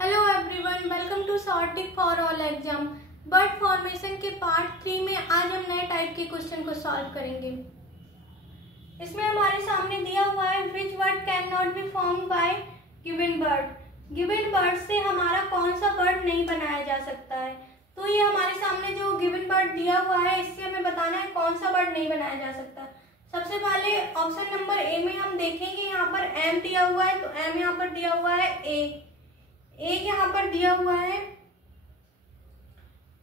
Hello everyone, welcome to sorting for all exam. Bird formation के part 3 में आज हम नए टाइप के क्वेश्चन को सॉल्व करेंगे। इसमें हमारे सामने दिया हुआ है which word can not be formed by given bird. Given bird से हमारा कौन सा वर्ड नहीं बनाया जा सकता है। तो ये हमारे सामने जो गिवन बर्ड दिया हुआ है इससे हमें बताना है कौन सा वर्ड नहीं बनाया जा सकता। सबसे पहले ऑप्शन नंबर ए में हम देखेंगे, यहाँ पर एम दिया हुआ है तो एम यहाँ पर दिया हुआ है ए यहाँ पर दिया हुआ है,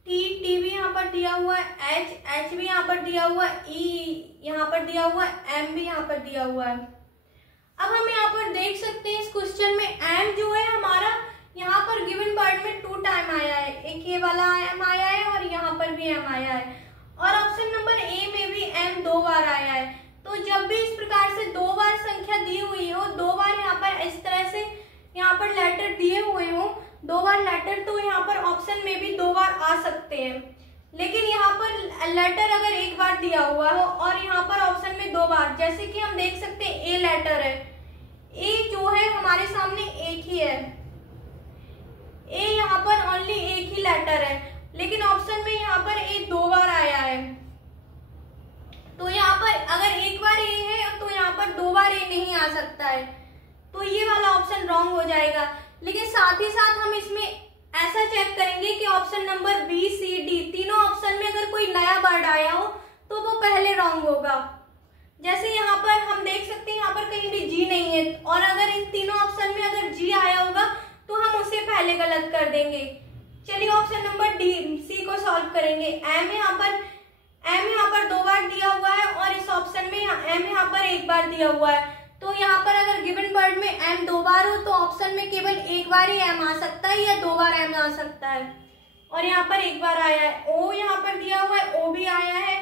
टी भी यहाँ पर दिया हुआ है, एच भी यहाँ पर दिया हुआ है, ई यहाँ पर दिया हुआ है, एम भी यहाँ पर दिया हुआ है। अब हम यहाँ पर देख सकते हैं इस क्वेश्चन में एम जो है हमारा यहाँ पर गिवन वर्ड में 2 टाइम आया है, एक ये वाला एम आया है और यहाँ पर भी एम आया है, और ऑप्शन नंबर ए में भी एम 2 बार आया है। तो जब भी इस प्रकार से 2 बार संख्या दी हुई हो, 2 बार यहाँ पर इस तरह से यहाँ पर लेटर दिए हुए हो, 2 बार लेटर, तो यहाँ पर ऑप्शन में भी 2 बार आ सकते हैं। लेकिन यहाँ पर लेटर अगर एक बार दिया हुआ हो और यहाँ पर ऑप्शन में 2 बार, जैसे कि हम देख सकते हैं ए लेटर है, ए जो है हमारे सामने एक ही है, ए यहाँ पर ओनली एक ही लेटर है, लेकिन ऑप्शन में यहाँ पर ए 2 बार आया है। तो यहाँ पर अगर एक बार ए है तो यहाँ पर 2 बार ए नहीं आ सकता है, तो ये वाला ऑप्शन रॉन्ग हो जाएगा। लेकिन साथ ही साथ हम इसमें ऐसा चेक करेंगे कि ऑप्शन नंबर बी, सी, डी तीनों ऑप्शन में अगर कोई नया वर्ड आया हो तो वो पहले रॉन्ग होगा। जैसे यहाँ पर हम देख सकते हैं यहाँ पर कहीं भी जी नहीं है, और अगर इन तीनों ऑप्शन में अगर जी आया होगा तो हम उसे पहले गलत कर देंगे। चलिए ऑप्शन नंबर डी, सी को सॉल्व करेंगे। एम यहाँ पर 2 बार दिया हुआ है और इस ऑप्शन में एम यहाँ पर 1 बार दिया हुआ है। तो यहाँ पर अगर गिवन वर्ड में एम 2 बार हो तो ऑप्शन में केवल 1 बार ही एम आ सकता है या 2 बार एम आ सकता है, और यहाँ पर 1 बार आया है। ओ यहाँ पर दिया हुआ है, ओ भी आया है,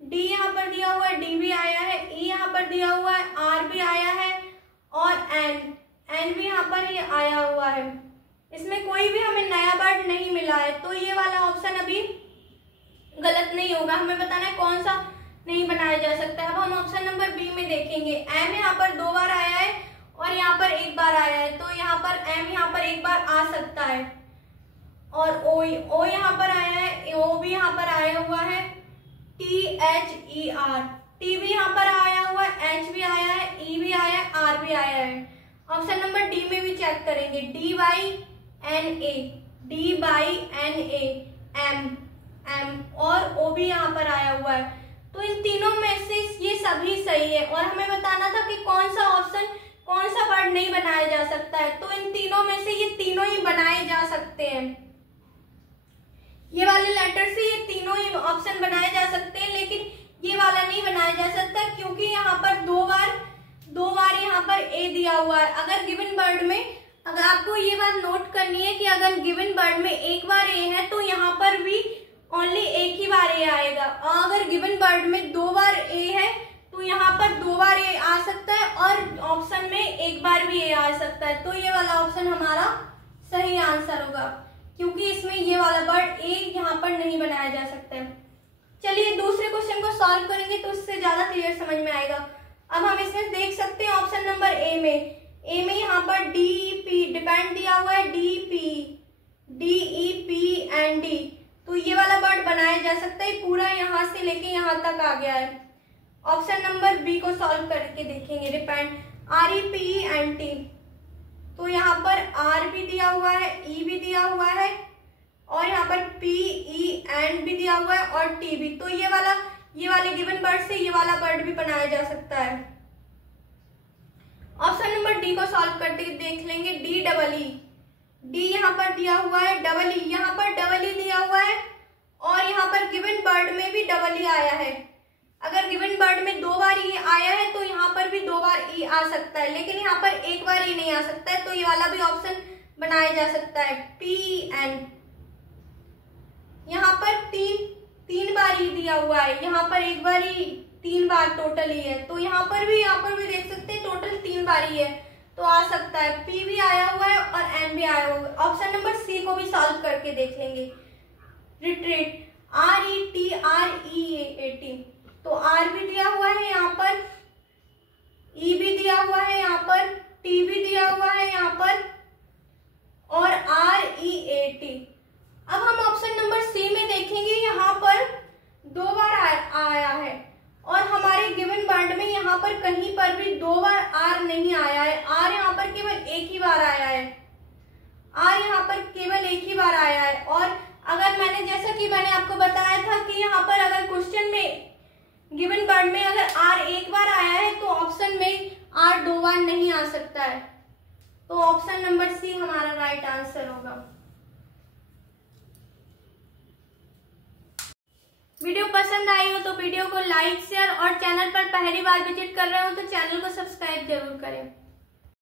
डी यहाँ पर दिया हुआ है, डी भी आया है, ई यहाँ पर दिया हुआ है, आर भी आया है, और एन भी यहाँ पर ये आया हुआ है। इसमें कोई भी हमें नया वर्ड नहीं मिला है, तो ये वाला ऑप्शन अभी गलत नहीं होगा। हमें बताना है कौन सा नहीं बनाया जा सकता है। अब हम ऑप्शन नंबर बी में देखेंगे, एम यहाँ पर 2 बार आया है और यहाँ पर 1 बार आया है, तो यहाँ पर एम यहाँ पर 1 बार आ सकता है, और ओ यहाँ पर आया है, ओ भी यहाँ पर आया हुआ है, T H E R, T भी यहाँ पर आया हुआ है, एच भी आया है, ई भी आया है, आर भी आया है। ऑप्शन नंबर डी में भी चेक करेंगे, D by N A, M और ओ भी यहाँ पर आया हुआ है। तो इन तीनों में से ये सभी सही है, और हमें बताना था कि कौन सा ऑप्शन, कौन सा वर्ड नहीं बनाया जा सकता है। तो इन तीनों में से ये तीनों ही बनाए जा सकते हैं, ये वाले लेटर से ये तीनों ही ऑप्शन बनाए जा सकते हैं, लेकिन ये वाला नहीं बनाया जा सकता क्योंकि यहाँ पर 2 बार यहाँ पर ए दिया हुआ है। अगर गिवन वर्ड में, अगर आपको ये बात नोट करनी है कि अगर गिवन वर्ड में 1 बार ए है तो यहाँ पर भी ओनली एक ही बार ए आएगा, और अगर गिवन वर्ड में 2 बार ए है तो यहाँ पर 2 बार ए आ सकता है, और ऑप्शन में 1 बार भी ए आ सकता है। तो ये वाला ऑप्शन हमारा सही आंसर होगा, क्योंकि इसमें ये वाला वर्ड ए यहाँ पर नहीं बनाया जा सकता है। चलिए दूसरे क्वेश्चन को सॉल्व करेंगे तो इससे ज्यादा क्लियर समझ में आएगा। अब हम इसमें देख सकते हैं ऑप्शन नंबर ए में यहाँ पर डी पी डिपेंड दिया हुआ है, D E P and D, तो ये वाला वर्ड बनाया जा सकता है, पूरा यहाँ से लेके यहाँ तक आ गया है। ऑप्शन नंबर बी को सॉल्व करके देखेंगे, डिपेंड REPENT, तो यहाँ पर आर भी दिया हुआ है, ई भी दिया हुआ है, और यहाँ पर PEN भी दिया हुआ है, और टी भी। तो ये वाले गिवन वर्ड से ये वाला वर्ड भी बनाया जा सकता है। ऑप्शन नंबर डी को सॉल्व करके देख लेंगे, डी यहाँ पर दिया हुआ है, डबल ई यहाँ पर डबल ई दिया हुआ है, और यहाँ पर गिवन वर्ड में भी डबल ई आया है। अगर गिवन वर्ड में 2 बार ई आया है तो यहाँ पर भी 2 बार ई आ सकता है, लेकिन यहाँ पर 1 बार ई नहीं आ सकता है, तो ये वाला भी ऑप्शन बनाया जा सकता है, PN। यहाँ पर तीन बार ई दिया हुआ है, यहाँ पर 1 बार ई, 3 बार टोटल ई है, तो यहाँ पर भी देख सकते हैं टोटल 3 बार ई है, तो आ सकता है। पी भी आया हुआ है और एन भी आया हुआ है। ऑप्शन नंबर सी को भी सॉल्व करके देख लेंगे, रिट्रीट RETREAT, तो आर भी दिया हुआ है यहाँ पर, ई भी दिया हुआ है यहाँ पर, टी भी दिया हुआ है यहाँ पर, और पर कहीं पर भी 2 बार आर नहीं आया है। आर यहाँ पर केवल एक ही बार आया है। आर यहाँ पर केवल एक ही बार आया है। और अगर जैसा कि मैंने आपको बताया था कि यहाँ पर अगर क्वेश्चन में गिवन वर्ड में अगर आर एक बार आया है तो ऑप्शन में आर 2 बार नहीं आ सकता है। तो ऑप्शन नंबर सी हमारा राइट आंसर होगा। वीडियो पसंद आई हो तो वीडियो को लाइक शेयर और चैनल पर पहली बार विजिट कर रहे हो तो चैनल को सब्सक्राइब जरूर करें।